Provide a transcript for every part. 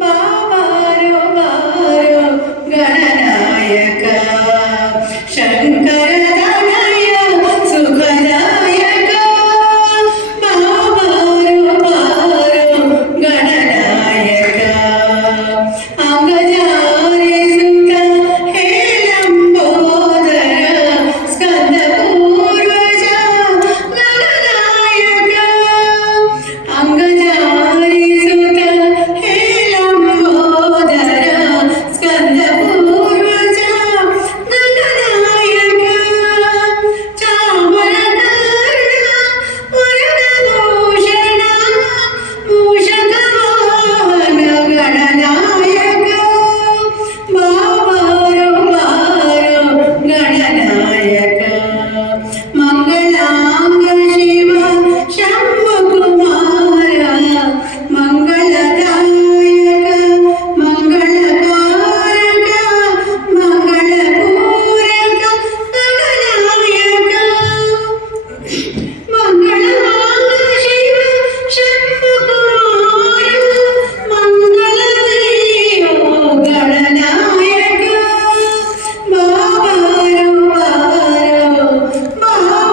ಬಾರೋ ಬಾರೋ ಗಣನಾಯಕ ಶಂಕರ ತನಯ ಸುಖದಾಯಕ ಬಾರೋ ಬಾರೋ ಗಣನಾಯಕ ಅಂಗಜಾರಿಸುತ್ತ ಹೇಳಂಬೋದರ ಸ್ಕಂದ ಪೂರ್ವಜ ಗಣನಾಯಕ ಅಂಗಜಾರಿಸುತ್ತ ಹೇಳಂಬೋದರ ಸ್ಕಂದ ಪೂರ್ವಜ ಗಣನಾಯಕ ಚಾಮರಕರ್ಣ ವರದಭೂಷಣ ಮೂಷಕವಾಹನ ಗಣನಾಯಕ ಬಾರೋ ಬಾರೋ ಗಣನಾಯಕ ಮಂಗಳಾಂಗ ಶಿವ ಶಂಭುಕುಮಾರ ಮಂಗಳದಾಯಕ ಮಂಗಳಕಾರಕ ಮಂಗಳಪೂರಕ ಗಣನಾಯಕ ಮಂಗಳಾಂಗ ಶಿವ ಶಂಭುಕುಮಾರ ಮಂಗಳದೇವ ಗಣನಾಯಕ ಬಾರೋ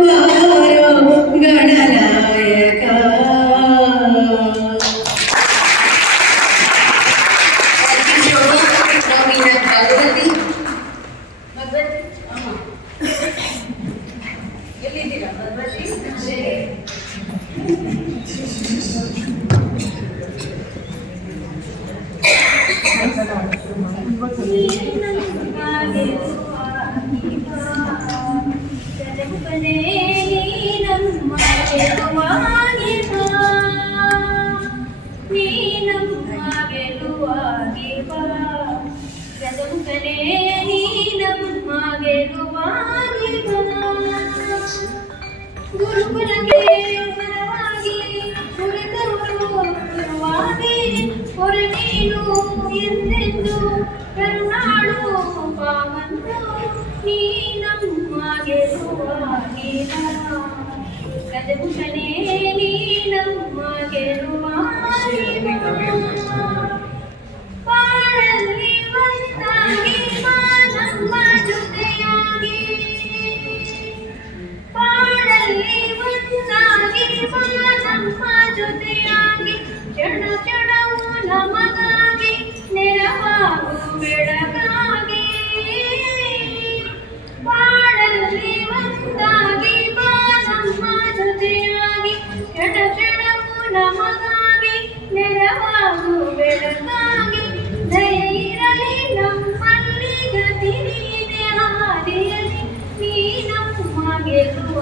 ಬಾರೋ ಗಣನಾಯಕ ಎಲ್ಲಿದ್ದೀರಾ ಗುರುಕುಲಕ್ಕೆ ಗುರುವಾಗಿ ಕುರಿತವರು ಗುರುವಾಗಿ ಹೊರೆ ನೀನು ಎಂದೆಂದು ಕರುನಾಡು ಪಾವಂತು ನೀ ನಮ್ಮ ಗೆಲುವಾಗಿ ಗಜಮುಖನೇ ನೀ ನಮ್ಮ ಗೆಲುವಾಗಿ ಬಾಳಲ್ಲಿ ಒಂದಾಗಿ ಬಾ ನಮ್ಮ ಜೊತೆಯಾಗಿ ಬಾಳಲ್ಲಿ ಒಂದಾಗಿ ಬಾ ನಮ್ಮ ಜೊತೆಯಾಗಿ ಕ್ಷಣ ಕ್ಷಣವು ನಮಗಾಗಿ ನೆರವಾಗು ಬೆಳಗಾಗಿ ಬಾಳಲ್ಲಿ ಒಂದಾಗಿ ಬಾ ನಮ್ಮ ಜೊತೆಯಾಗಿ ಕ್ಷಣ ಕ್ಷಣವು ನಮಗಾಗಿ ನೆರವಾಗು ಬೆಳಗಾಗಿ ದಯ ಇರಲಿ ನಮ್ಮಲ್ಲಿ ಗತಿ ನೀನೆ ಹಾದಿಯಲಿ ನೀ ನಮ್ಮ ಗೆಲುವ